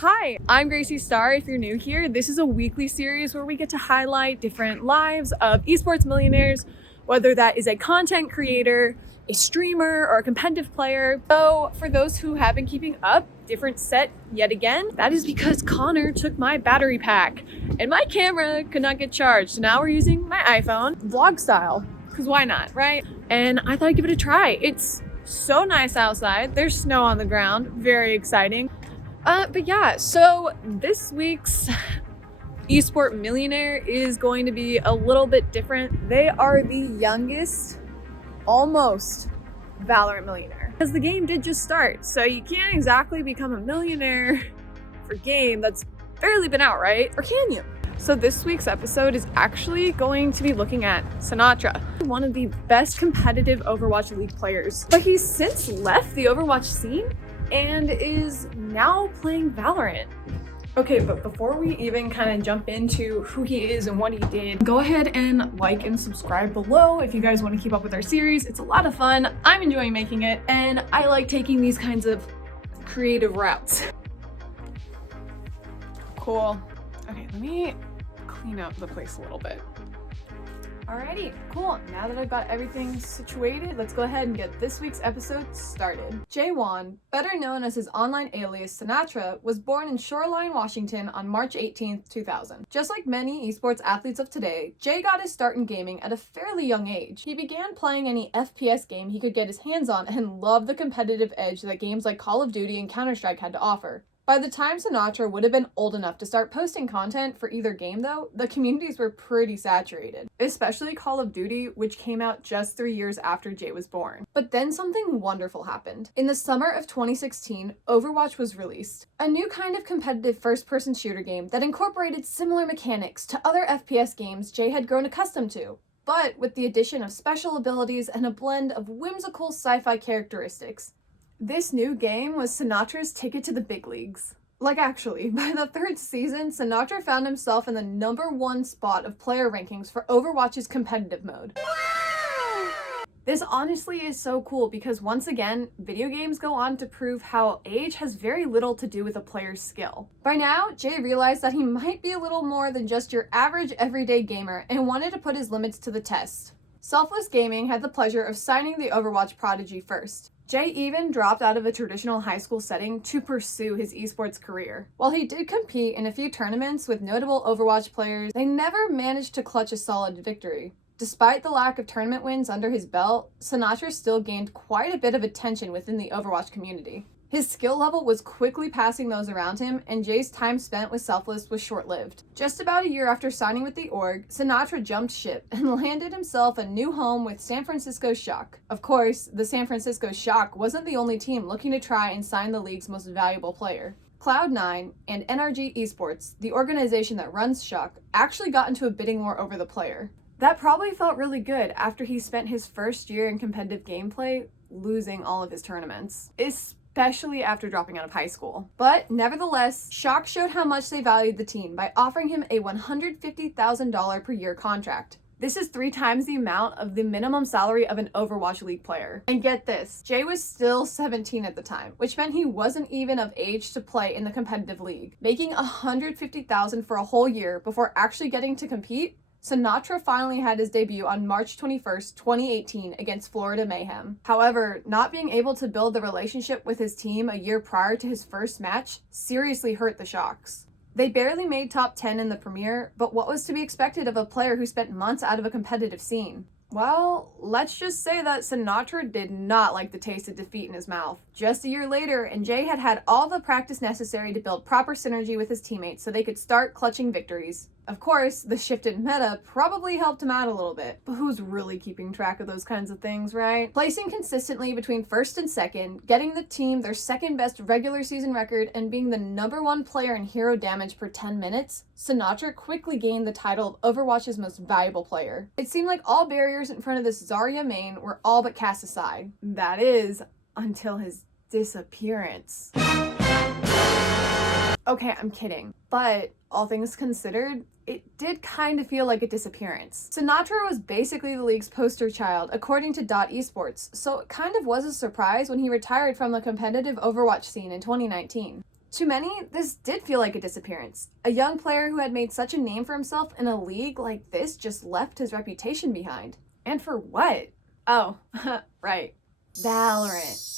Hi, I'm Gracie Starr. If you're new here, this is a weekly series where we get to highlight different lives of esports millionaires, whether that is a content creator, a streamer, or a competitive player. So for those who have been keeping up, different set yet again. That is because Connor took my battery pack and my camera could not get charged. So now we're using my iPhone, vlog style, because why not, right? And I thought I'd give it a try. It's so nice outside. There's snow on the ground, very exciting. But yeah, so this week's Esport Millionaire is going to be a little bit different. They are the youngest, almost Valorant millionaire. Because the game did just start, so you can't exactly become a millionaire for a game that's barely been out, right? Or can you? So this week's episode is actually going to be looking at Sinatraa, one of the best competitive Overwatch League players. But he's since left the Overwatch scene and is now playing Valorant. Okay, but before we even kind of jump into who he is and what he did, go ahead and like and subscribe below if you guys want to keep up with our series. It's a lot of fun. I'm enjoying making it, and I like taking these kinds of creative routes. Cool. Okay, let me clean up the place a little bit. Alrighty, cool. Now that I've got everything situated, let's go ahead and get this week's episode started. Jaewon, better known as his online alias Sinatraa, was born in Shoreline, Washington on March 18th, 2000. Just like many esports athletes of today, Jay got his start in gaming at a fairly young age. He began playing any FPS game he could get his hands on and loved the competitive edge that games like Call of Duty and Counter-Strike had to offer. By the time Sinatraa would have been old enough to start posting content for either game though, the communities were pretty saturated, especially Call of Duty, which came out just 3 years after Jay was born. But then something wonderful happened. In the summer of 2016, Overwatch was released, a new kind of competitive first-person shooter game that incorporated similar mechanics to other FPS games Jay had grown accustomed to, but with the addition of special abilities and a blend of whimsical sci-fi characteristics. This new game was Sinatraa's ticket to the big leagues. Like actually, by the third season, Sinatraa found himself in the #1 spot of player rankings for Overwatch's competitive mode. This honestly is so cool because once again, video games go on to prove how age has very little to do with a player's skill. By now, Jay realized that he might be a little more than just your average everyday gamer and wanted to put his limits to the test. Selfless Gaming had the pleasure of signing the Overwatch prodigy first. Jay even dropped out of a traditional high school setting to pursue his esports career. While he did compete in a few tournaments with notable Overwatch players, they never managed to clutch a solid victory. Despite the lack of tournament wins under his belt, Sinatraa still gained quite a bit of attention within the Overwatch community. His skill level was quickly passing those around him, and Jay's time spent with Selfless was short-lived. Just about a year after signing with the org, Sinatraa jumped ship and landed himself a new home with San Francisco Shock. Of course, the San Francisco Shock wasn't the only team looking to try and sign the league's most valuable player. Cloud9 and NRG Esports, the organization that runs Shock, actually got into a bidding war over the player. That probably felt really good after he spent his first year in competitive gameplay losing all of his tournaments, especially after dropping out of high school. But nevertheless, Shock showed how much they valued the team by offering him a $150,000 per year contract. This is 3 times the amount of the minimum salary of an Overwatch League player. And get this, Jay was still 17 at the time, which meant he wasn't even of age to play in the competitive league. Making $150,000 for a whole year before actually getting to compete, Sinatraa finally had his debut on March 21st, 2018 against Florida Mayhem. However, not being able to build the relationship with his team a year prior to his first match seriously hurt the Shocks. They barely made top 10 in the premiere, but what was to be expected of a player who spent months out of a competitive scene? Well, let's just say that Sinatraa did not like the taste of defeat in his mouth. Just a year later, and Jay had had all the practice necessary to build proper synergy with his teammates so they could start clutching victories. Of course, the shift in meta probably helped him out a little bit, but who's really keeping track of those kinds of things, right? Placing consistently between first and second, getting the team their second best regular season record, and being the #1 player in hero damage per 10 minutes, Sinatraa quickly gained the title of Overwatch's most valuable player. It seemed like all barriers in front of this Zarya main were all but cast aside. That is, until his disappearance. Okay, I'm kidding. But all things considered, it did kind of feel like a disappearance. Sinatraa was basically the league's poster child, according to Esports, so it kind of was a surprise when he retired from the competitive Overwatch scene in 2019. To many, this did feel like a disappearance. A young player who had made such a name for himself in a league like this just left his reputation behind. And for what? Oh, right. Valorant.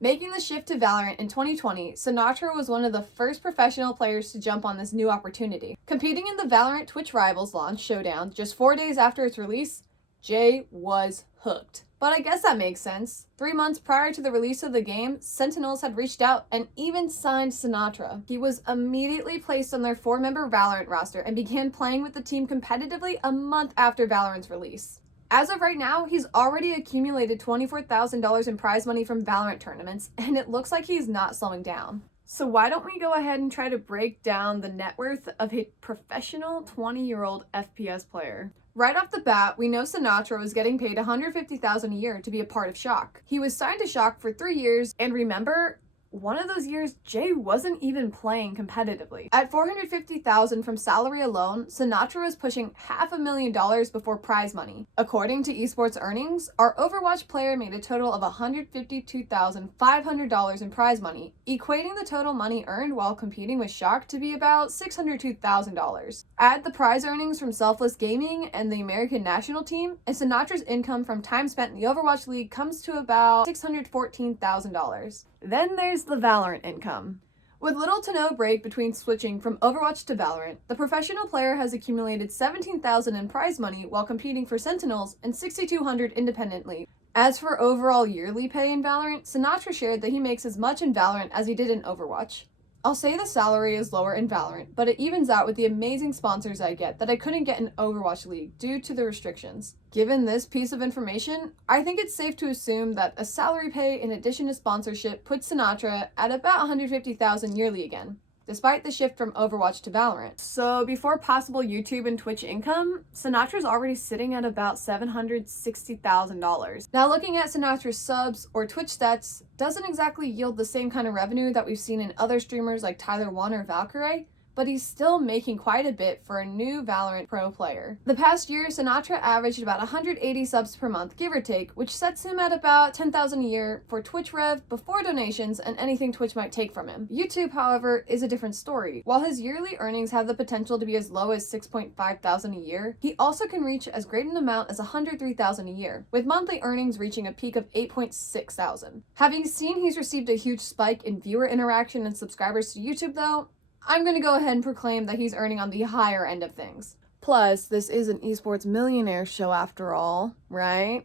Making the shift to Valorant in 2020, Sinatraa was one of the first professional players to jump on this new opportunity. Competing in the Valorant Twitch Rivals launch showdown just 4 days after its release, Jay was hooked. But I guess that makes sense. 3 months prior to the release of the game, Sentinels had reached out and even signed Sinatraa. He was immediately placed on their 4-member Valorant roster and began playing with the team competitively a month after Valorant's release. As of right now, he's already accumulated $24,000 in prize money from Valorant tournaments, and it looks like he's not slowing down. So why don't we go ahead and try to break down the net worth of a professional 20-year-old FPS player. Right off the bat, we know Sinatraa was getting paid $150,000 a year to be a part of Shock. He was signed to Shock for 3 years, and remember, one of those years, Jay wasn't even playing competitively. At $450,000 from salary alone, Sinatraa was pushing $500,000 before prize money. According to Esports earnings, our Overwatch player made a total of $152,500 in prize money, equating the total money earned while competing with Shock to be about $602,000. Add the prize earnings from Selfless Gaming and the American national team, and Sinatraa's income from time spent in the Overwatch League comes to about $614,000. Then there's the Valorant income. With little to no break between switching from Overwatch to Valorant, the professional player has accumulated $17,000 in prize money while competing for Sentinels and $6,200 independently. As for overall yearly pay in Valorant, Sinatraa shared that he makes as much in Valorant as he did in Overwatch. I'll say the salary is lower in Valorant, but it evens out with the amazing sponsors I get that I couldn't get in Overwatch League due to the restrictions. Given this piece of information, I think it's safe to assume that a salary pay in addition to sponsorship puts Sinatraa at about $150,000 yearly again, despite the shift from Overwatch to Valorant. So before possible YouTube and Twitch income, Sinatraa's already sitting at about $760,000. Now looking at Sinatraa's subs or Twitch stats doesn't exactly yield the same kind of revenue that we've seen in other streamers like Tyler One or Valkyrie, but he's still making quite a bit for a new Valorant pro player. The past year, Sinatraa averaged about 180 subs per month, give or take, which sets him at about $10,000 a year for Twitch rev before donations and anything Twitch might take from him. YouTube, however, is a different story. While his yearly earnings have the potential to be as low as $6,500 a year, he also can reach as great an amount as $103,000 a year, with monthly earnings reaching a peak of $8,600. Having seen he's received a huge spike in viewer interaction and subscribers to YouTube though, I'm going to go ahead and proclaim that he's earning on the higher end of things. Plus, this is an Esports Millionaire show after all, right?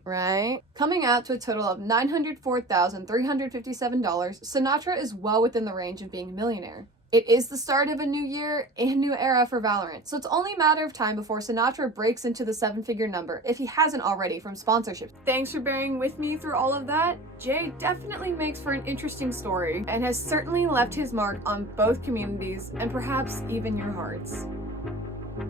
Coming out to a total of $904,357, Sinatraa is well within the range of being a millionaire. It is the start of a new year and new era for Valorant, so it's only a matter of time before Sinatraa breaks into the 7-figure number, if he hasn't already from sponsorships. Thanks for bearing with me through all of that. Jay definitely makes for an interesting story, and has certainly left his mark on both communities, and perhaps even your hearts.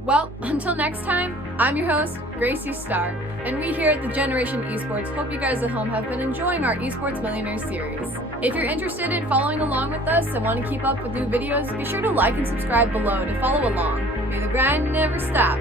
Well, until next time, I'm your host, Gracie Starr, and we here at the Generation Esports hope you guys at home have been enjoying our Esports Millionaire series. If you're interested in following along with us and want to keep up with new videos, be sure to like and subscribe below to follow along. May the grind never stop.